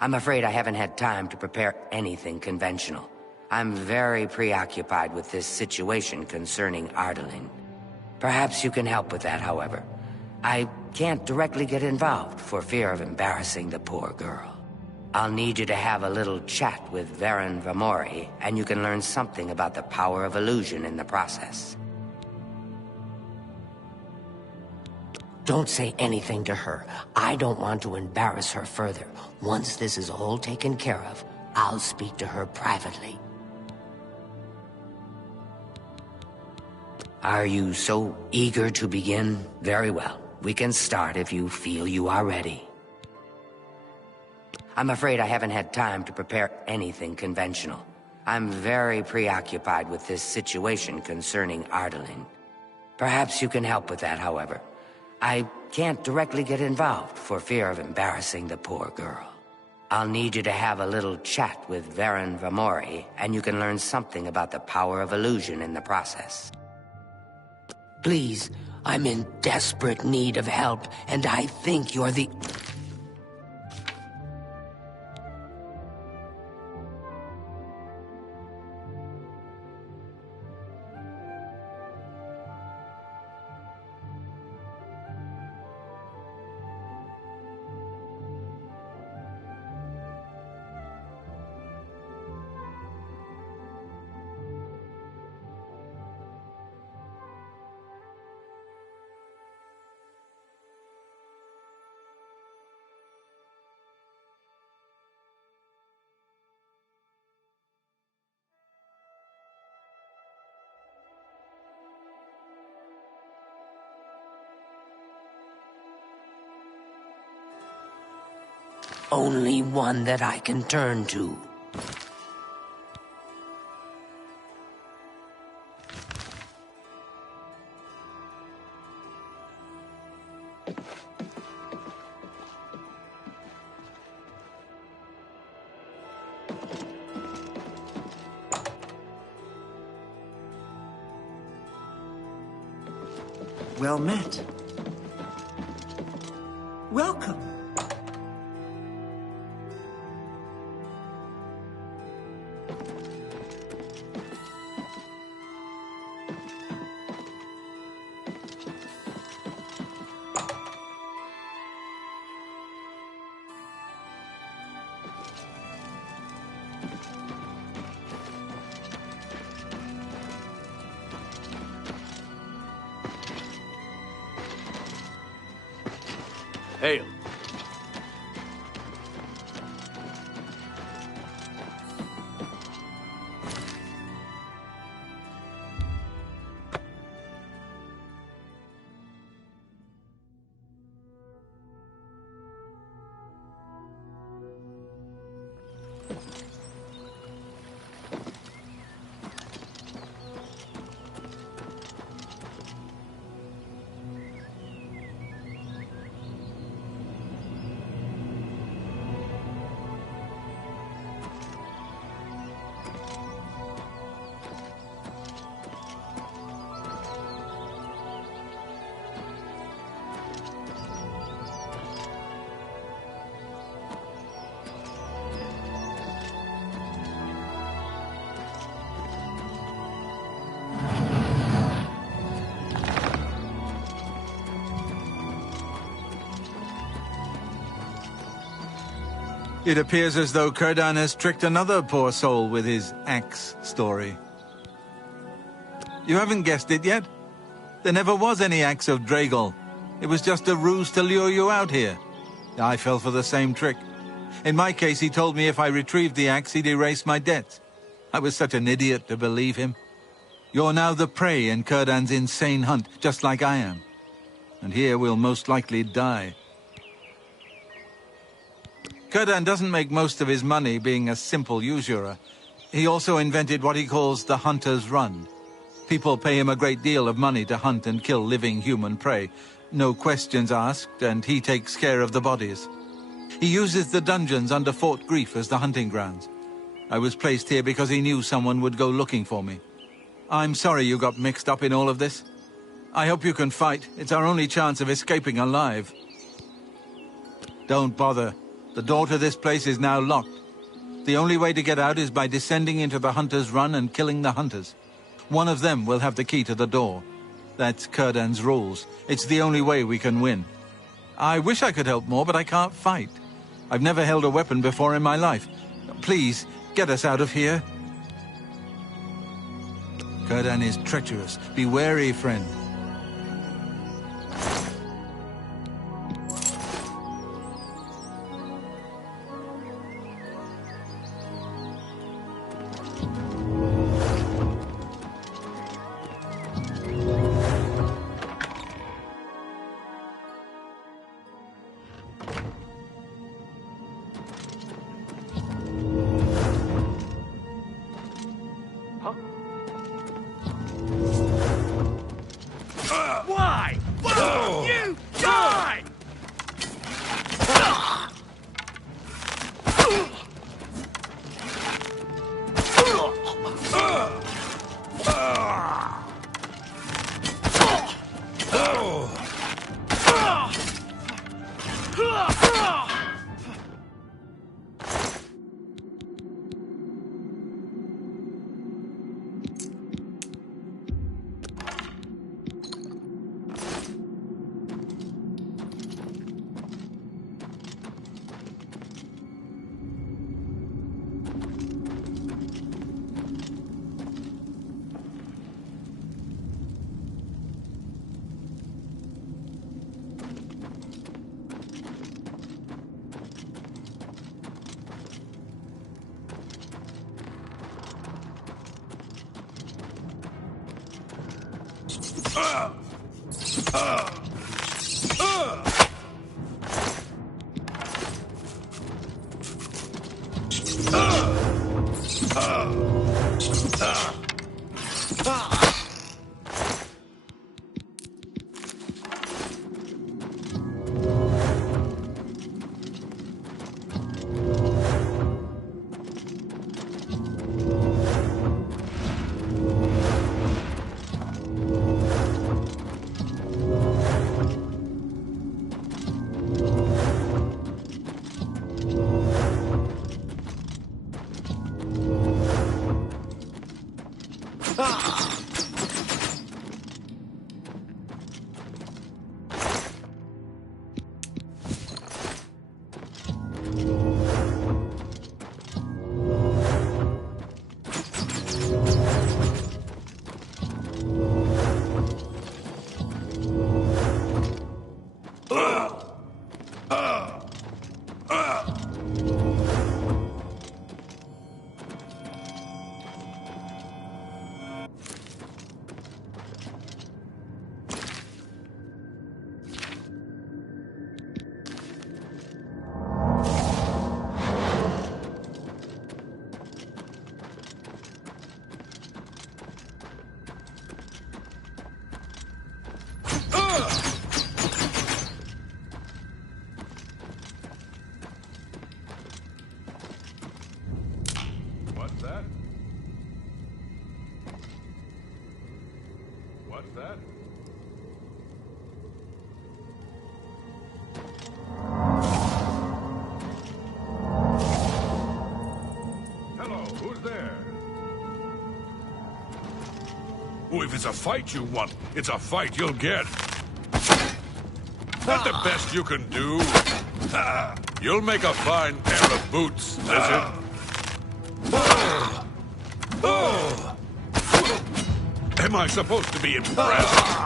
I'm afraid I haven't had time to prepare anything conventional. I'm very preoccupied with this situation concerning Ardaline. Perhaps you can help with that, however. I can't directly get involved for fear of embarrassing the poor girl. I'll need you to have a little chat with Varen Vamori, and you can learn something about the power of illusion in the process. Don't say anything to her. I don't want to embarrass her further. Once this is all taken care of, I'll speak to her privately. Are you so eager to begin? Very well. We can start if you feel you are ready. I'm afraid I haven't had time to prepare anything conventional. I'm very preoccupied with this situation concerning Ardaline. Perhaps you can help with that, however. I can't directly get involved for fear of embarrassing the poor girl. I'll need you to have a little chat with Varen Vamori, and you can learn something about the power of illusion in the process. Please, I'm in desperate need of help, and I think you're the... Only one that I can turn to. Well met. Welcome. Hail. It appears as though Kurdan has tricked another poor soul with his axe story. You haven't guessed it yet? There never was any axe of Draegel. It was just a ruse to lure you out here. I fell for the same trick. In my case, he told me if I retrieved the axe, he'd erase my debts. I was such an idiot to believe him. You're now the prey in Kurdan's insane hunt, just like I am. And here we'll most likely die. Kurdan doesn't make most of his money being a simple usurer. He also invented what he calls the hunter's run. People pay him a great deal of money to hunt and kill living human prey. No questions asked, and he takes care of the bodies. He uses the dungeons under Fort Grief as the hunting grounds. I was placed here because he knew someone would go looking for me. I'm sorry you got mixed up in all of this. I hope you can fight. It's our only chance of escaping alive. Don't bother. The door to this place is now locked. The only way to get out is by descending into the Hunter's Run and killing the hunters. One of them will have the key to the door. That's Kurdan's rules. It's the only way we can win. I wish I could help more, but I can't fight. I've never held a weapon before in my life. Please, get us out of here. Kurdan is treacherous. Be wary, friend. Why? Why? You die! What's that? Hello, who's there? Oh, if it's a fight you want, it's a fight you'll get. Not the best you can do. You'll make a fine pair of boots, lizard. Am I supposed to be impressed?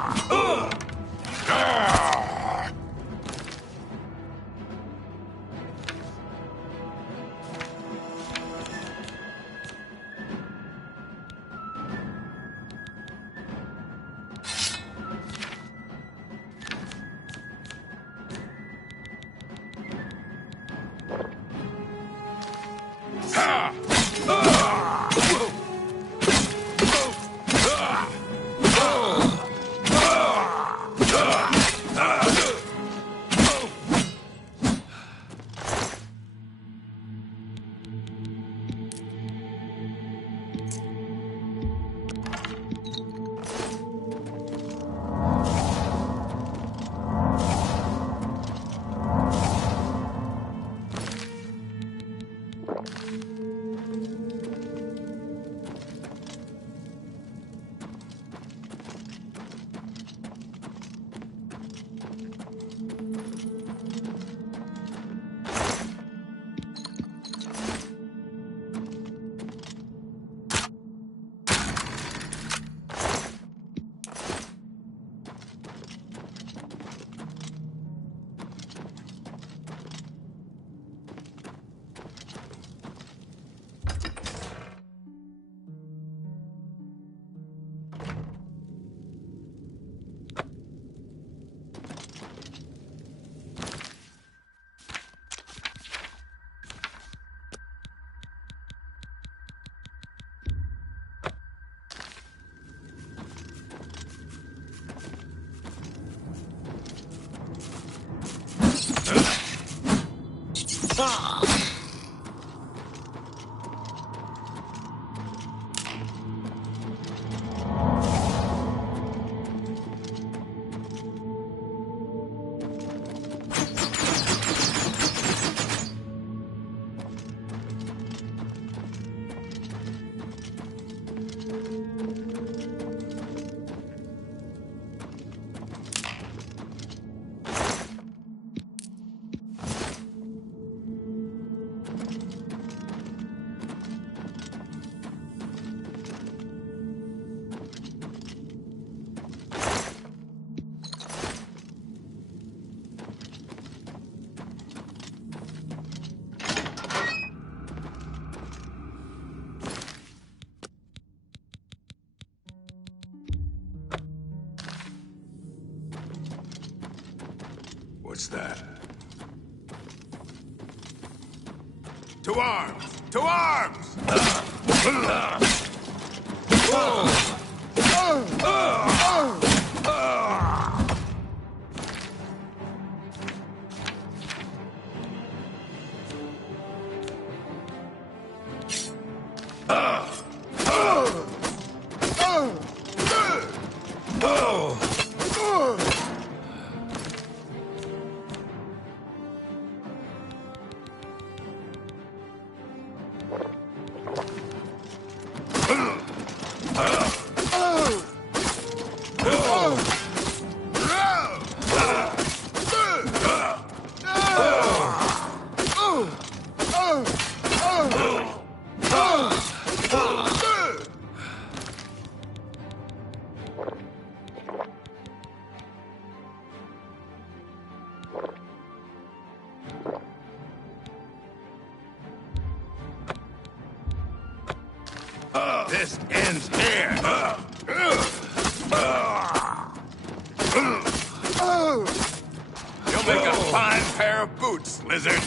What's that? To arms! To arms! This ends here. You'll make a fine pair of boots, lizard.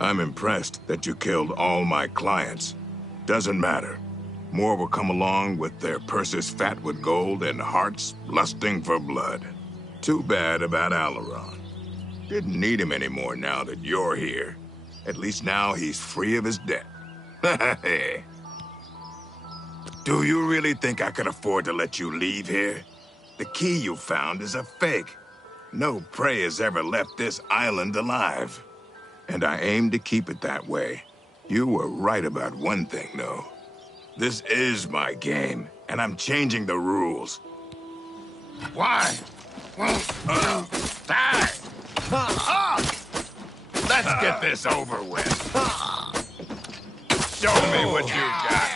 I'm impressed that you killed all my clients. Doesn't matter. More will come along with their purses fat with gold and hearts lusting for blood. Too bad about Alaron. Didn't need him anymore now that you're here. At least now he's free of his debt. Do you really think I could afford to let you leave here? The key you found is a fake. No prey has ever left this island alive. And I aim to keep it that way. You were right about one thing, though. This is my game, and I'm changing the rules. Why? Die! Let's get this over with. Show me what you got.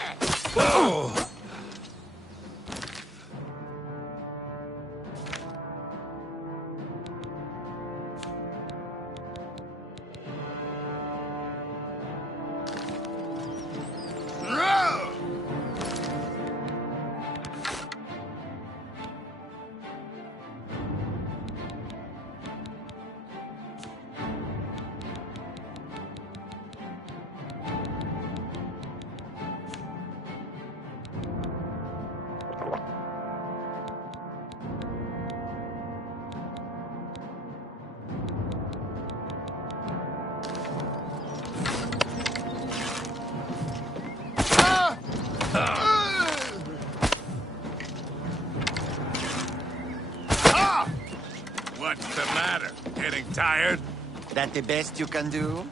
What's the matter? Getting tired? That the best you can do?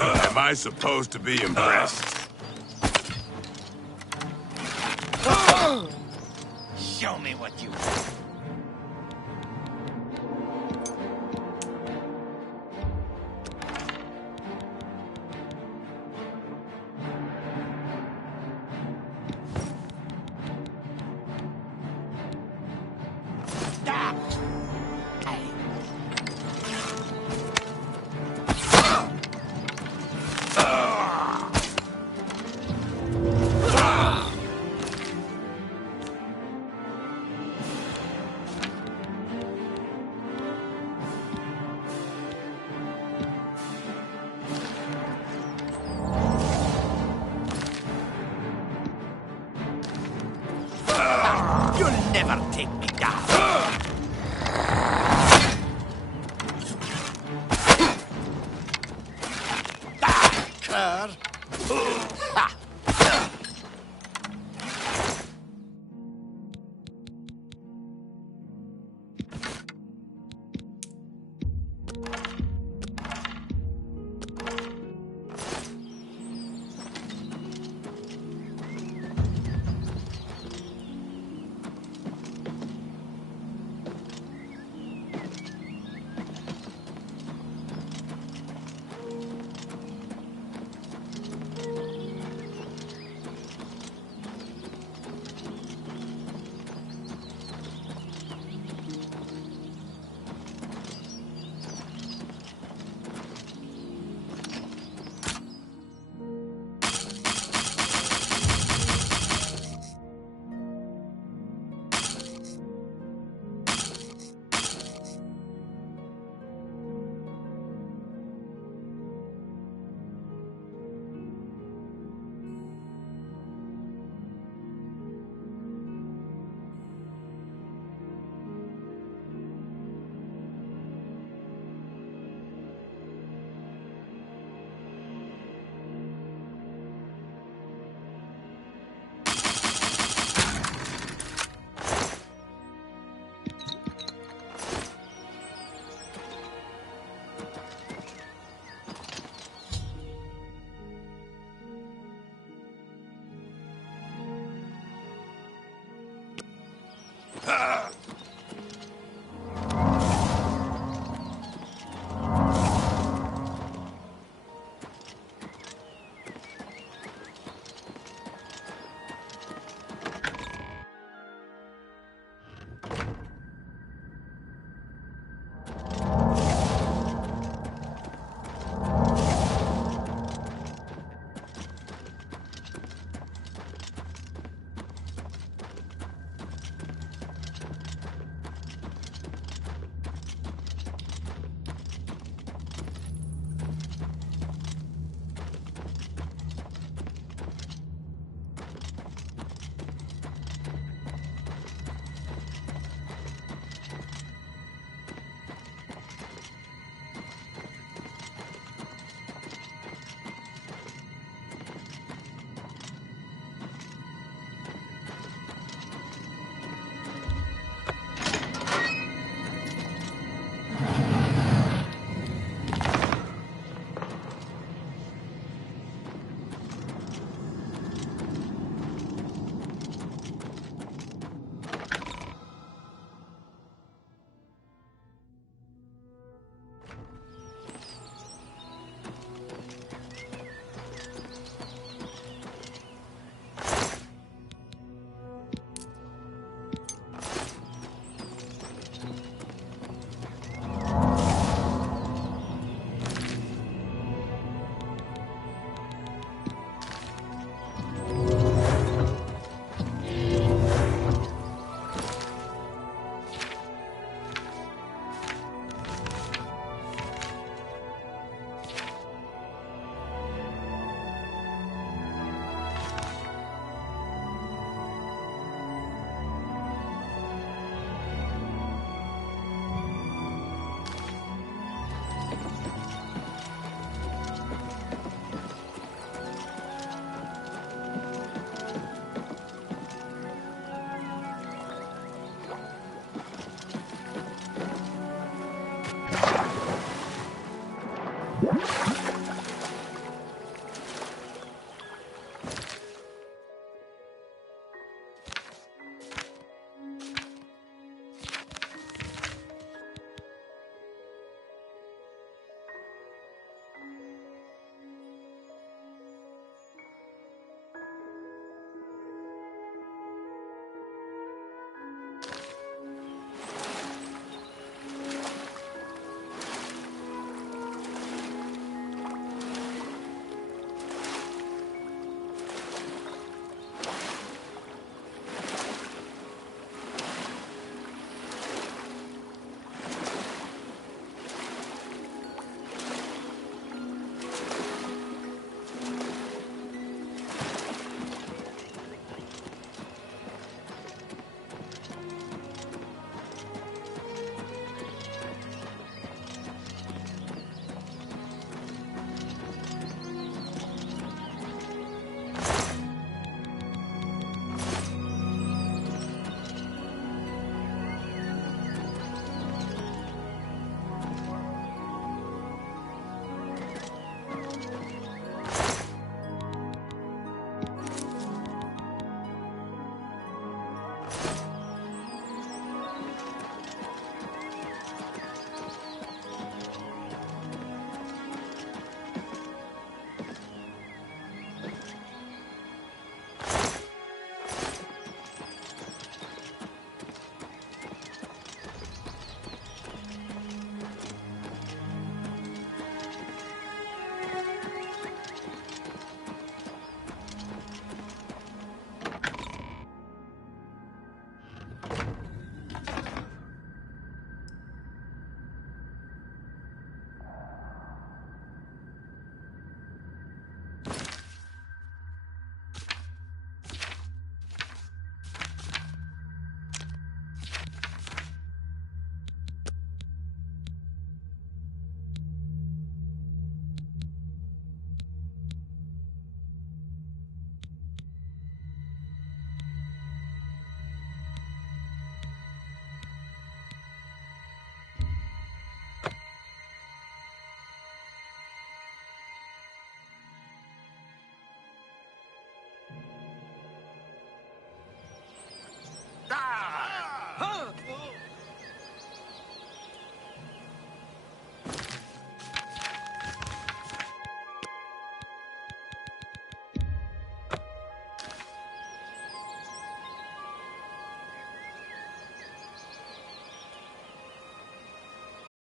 Am I supposed to be impressed? Show me what you... You'll never take me down. Cur.